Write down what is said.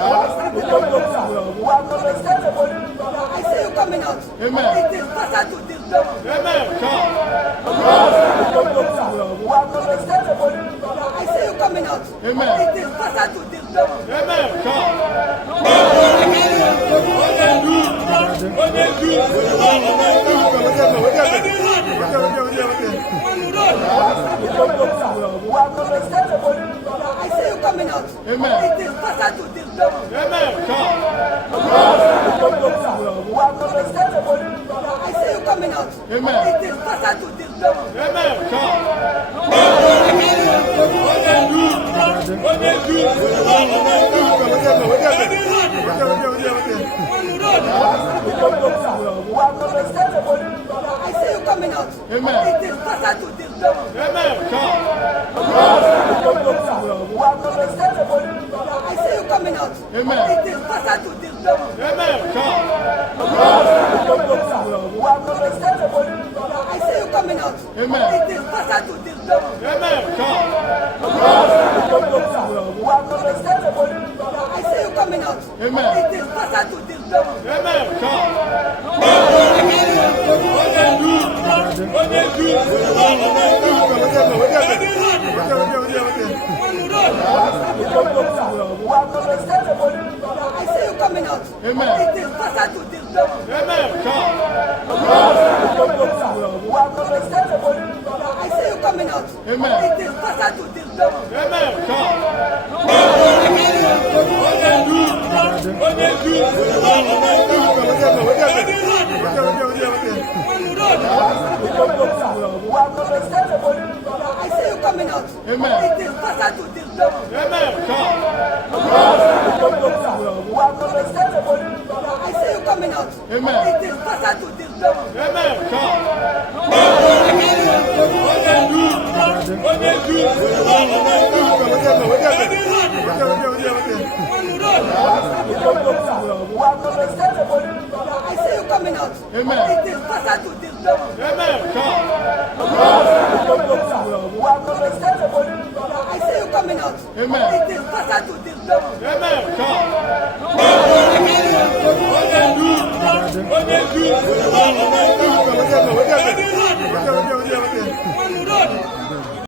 I see you coming out. Amen. It is better to disturb. Amen. I see you coming out. Amen. It is better to disturb. Amen. I see you coming out. Amen. It is better to disturb. Amen. I see you coming out. Amen. It is better to disturb. Amen. I see you coming out. Amen. It is better to disturb. Amen. I see you coming out. Amen. It is better to disturb. Amen. I see you coming out. Amen. It is better to disturb. Amen. I see you coming out. Amen. It is better to disturb. Amen. I see you coming out. Amen. It is better to disturb. Amen. I see you coming out. Amen. It is better to disturb. Amen. I see you coming out. Amen. It is better to disturb. Amen. I see you coming out. Amen. It is better to disturb. Amen. I see you coming out. Amen. It is better to disturb. Amen. I see you coming out. Amen. It is better to disturb. Amen. I